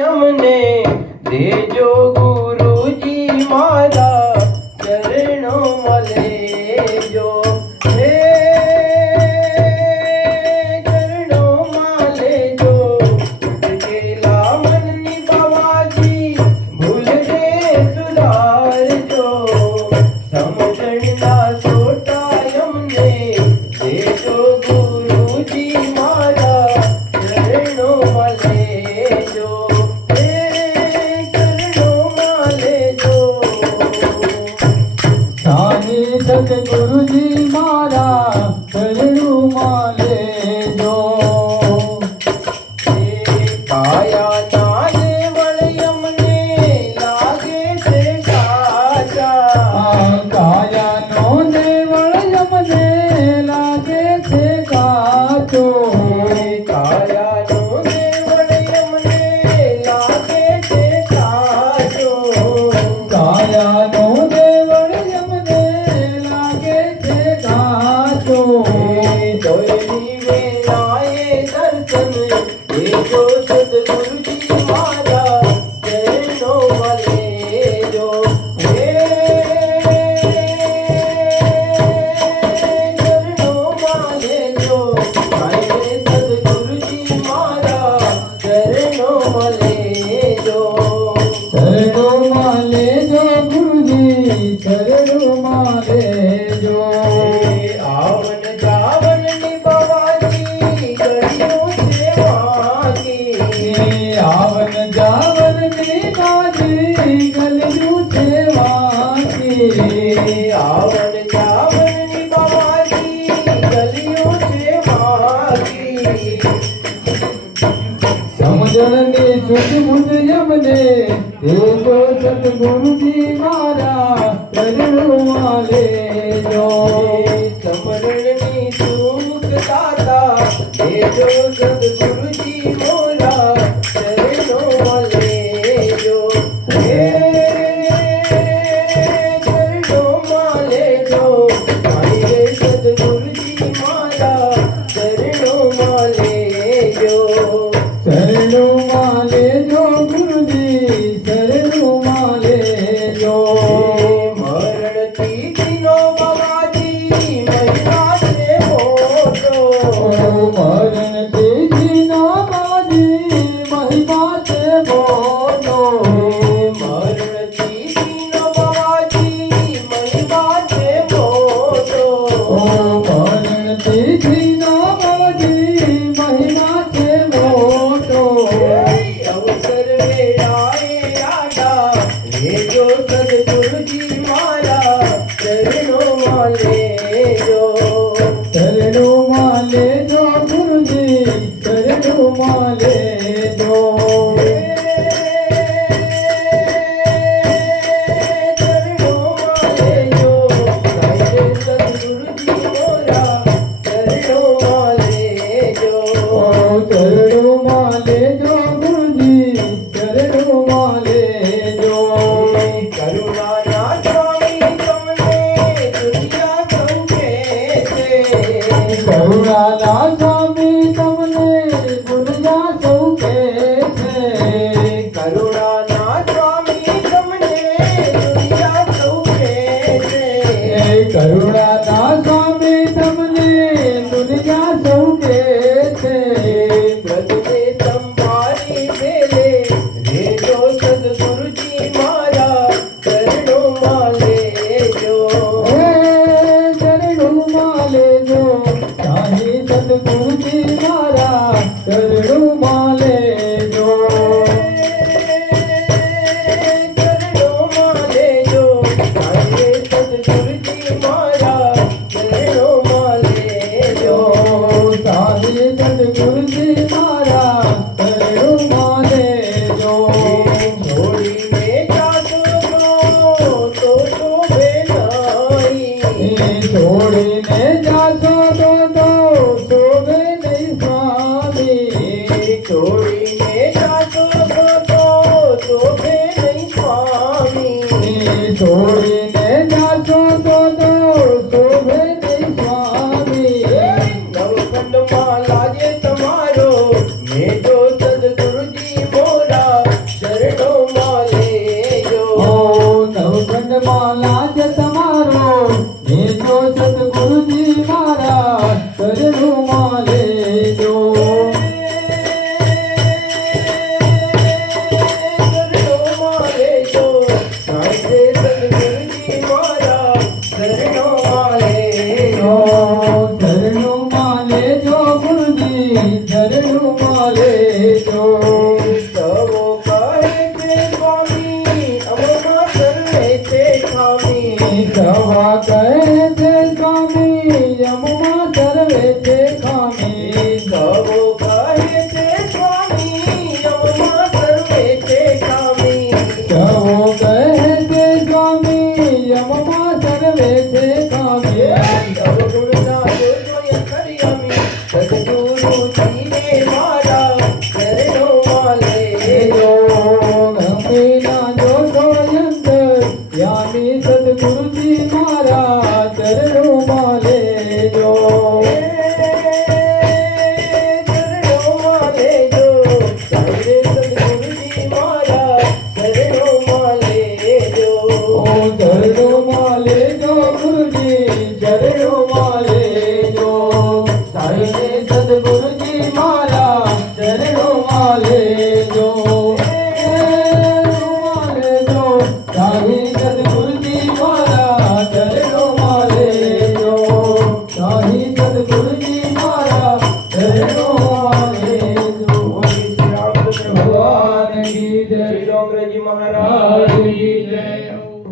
यमने देजो गुरुजी मारा चरणों मलेजो हे चरणों मलेजो केला मन निभावाजी भूल दे सुधार जो समझना छोटा यमने देजो गुरुजी मारा चरणों मलेजो सतगुरुजी मारा चरणों माले जो काया नाजे वलयमने लागे से काचा काया नो देवल यमने लागे से काचो काया नो देवल यमने लागे से काचो काया नो देवल यमने लागे से काचो जोई वेलाए दर्शन देखो सद्गुरुजी मारा चरणों वाले जो चरणों वाले जो आए सद्गुरुजी मारा चरणों वाले जो चरणों माले जो गुरुजी चरणों माले जो आवन जावन निभावाजी करियो सेवा की आवन जावन निभाजी गलियों सेवा की आवन जावन निभावाजी गलियों सेवा की समझण ने सुध बुध यमने देखो सतगुरुजी मारा चरणों माले जो समरणनी सुमुख दाता देजो सद्गुरुजी मोरा चरणों वाले जो चरणों वाले जो आए सद्गुरुजी मारा चरणों वाले जो चरणों माले जो गुरुजी चरणों माले जो मरण तीनो बाबाजी महिमा से मोटो मरण तेजी ना बाजी महिमा से बोलो मरण तीनो बाबाजी महिमा से मोटो मरण तेजी ना बाजी महिमा से बोलो अवसर वेळाए आडा हे जो सद्गुरुजी मारा चरणों वाले जो चरणों माले जो गुरुजी चरणों माले जो चरणों वाले जो आए सद्गुरुजी मोरा चरणों वाले जो चरणों माले जो गुरुजी चरणों माले जो करुणा ना स्वामी तुमने दुनिया संगे से करुणा ना स्वामी तुमने दुनिया सौखे थे करुणा ना स्वामी तुमने दुनिया संगे से करुणा ना स्वामी तुमने दुनिया सौखे थे ब्रज में संभारी मेले रे जो सद